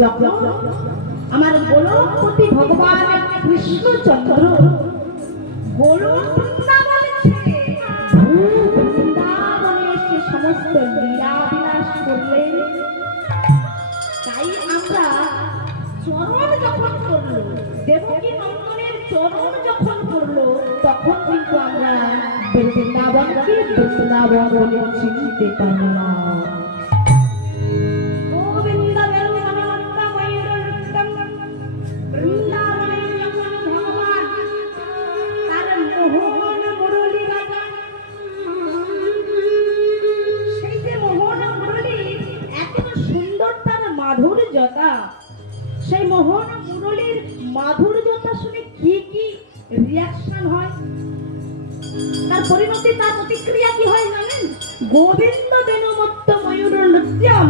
যখন আমার গোলকপতি ভগবান কৃষ্ণচন্দ্র গোলক বৃন্দাবনে এসে সমস্ত লীলা বিলাস করলেন, তাই আমরা চরণ যখন করলো, দেবকী নন্দনের চরণ যখন করলো, তখন কিন্তু আমরা বৃন্দাবনকে বৃন্দাবন বলে চিনতে পারলাম। মাধুর্যতা, সেই মোহন মুরলীর মাধুর্যতা শুনে কি কি রিয়াকশন হয়, তার পরিণতি, তার প্রতিক্রিয়া কি হয় জানেন? গোবিন্দ বেণুমত্ত ময়ূর নৃত্যম